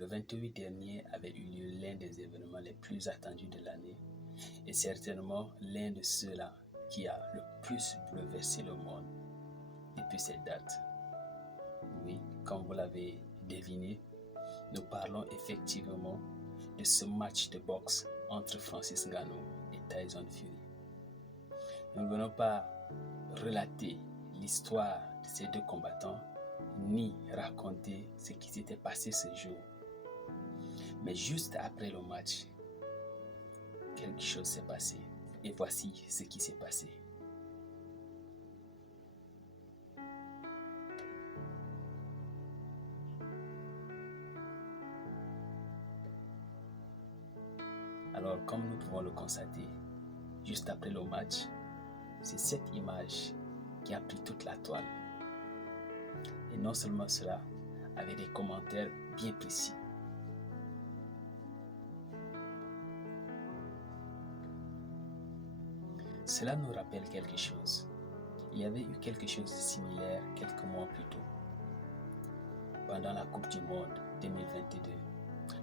Le 28 dernier avait eu lieu l'un des événements les plus attendus de l'année et certainement l'un de ceux-là qui a le plus bouleversé le monde depuis cette date. Oui, comme vous l'avez deviné, nous parlons effectivement de ce match de boxe entre Francis Ngannou et Tyson Fury. Nous ne venons pas relater l'histoire de ces deux combattants ni raconter ce qui s'était passé ce jour. Mais juste après le match, quelque chose s'est passé. Et voici ce qui s'est passé. Alors, comme nous pouvons le constater, juste après le match, c'est cette image qui a pris toute la toile. Et non seulement cela, avec des commentaires bien précis. Cela nous rappelle quelque chose. Il y avait eu quelque chose de similaire quelques mois plus tôt, pendant la Coupe du Monde 2022,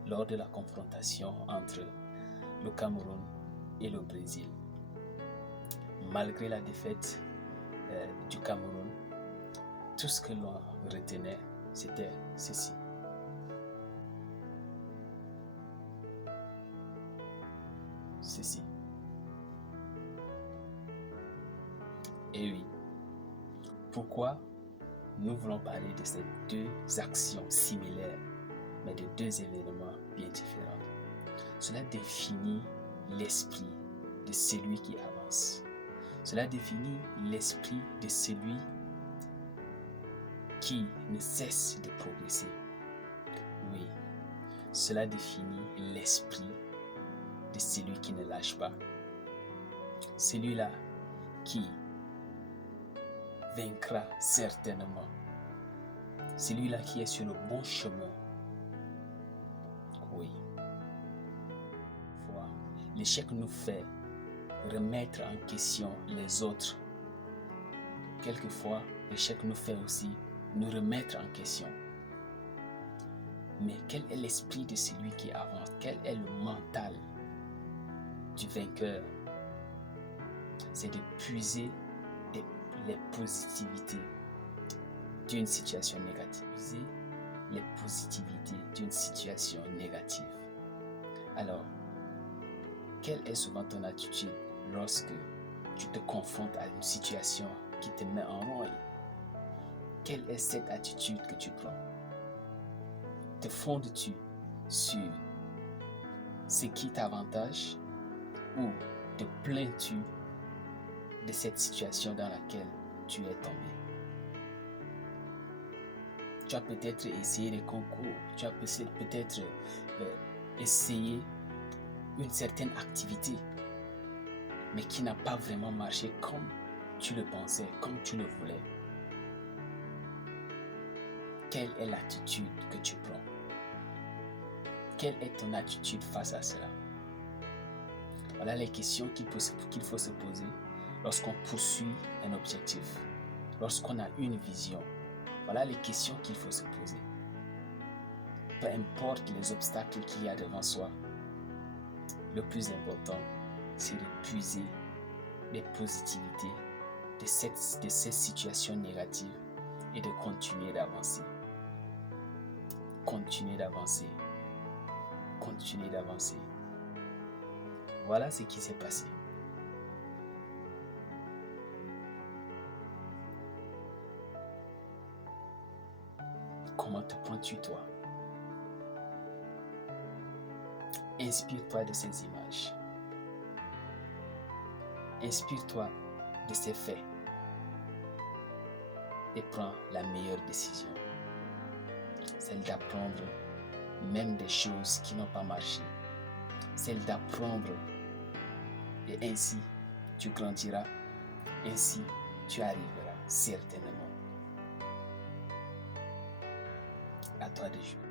lors de la confrontation entre le Cameroun et le Brésil. Malgré la défaite du Cameroun, tout ce que l'on retenait, c'était ceci. Ceci. Et oui, pourquoi nous voulons parler de ces deux actions similaires, mais de deux événements bien différents? Cela définit l'esprit de celui qui avance. Cela définit l'esprit de celui qui ne cesse de progresser. Oui, cela définit l'esprit de celui qui ne lâche pas. Celui-là qui vaincra certainement. Celui-là qui est sur le bon chemin. Oui. L'échec nous fait remettre en question les autres. Quelquefois, l'échec nous fait aussi nous remettre en question. Mais quel est l'esprit de celui qui avance? Quel est le mental du vainqueur? C'est de puiser les positivités d'une situation négative. Puiser les positivités d'une situation négative. Alors, quelle est souvent ton attitude lorsque tu te confrontes à une situation qui te met en rôle? Quelle est cette attitude que tu prends? Te fondes-tu sur ce qui t'avantage ou te plains-tu de cette situation dans laquelle tu es tombé? Tu as peut-être essayé des concours, tu as peut-être essayé une certaine activité, mais qui n'a pas vraiment marché comme tu le pensais, comme tu le voulais. Quelle est l'attitude que tu prends? Quelle est ton attitude face à cela? Voilà les questions qu'il faut se poser lorsqu'on poursuit un objectif, lorsqu'on a une vision. Voilà les questions qu'il faut se poser. Peu importe les obstacles qu'il y a devant soi, le plus important, c'est de puiser les positivités de ces situations négatives et de continuer d'avancer. Continuer d'avancer. Continuer d'avancer. Voilà ce qui s'est passé. Comment te prends-tu toi? Inspire-toi de ces images. Inspire-toi de ces faits. Et prends la meilleure décision. Celle d'apprendre même des choses qui n'ont pas marché. Celle d'apprendre. Et ainsi, tu grandiras. Ainsi, tu arriveras certainement. À toi de jouer.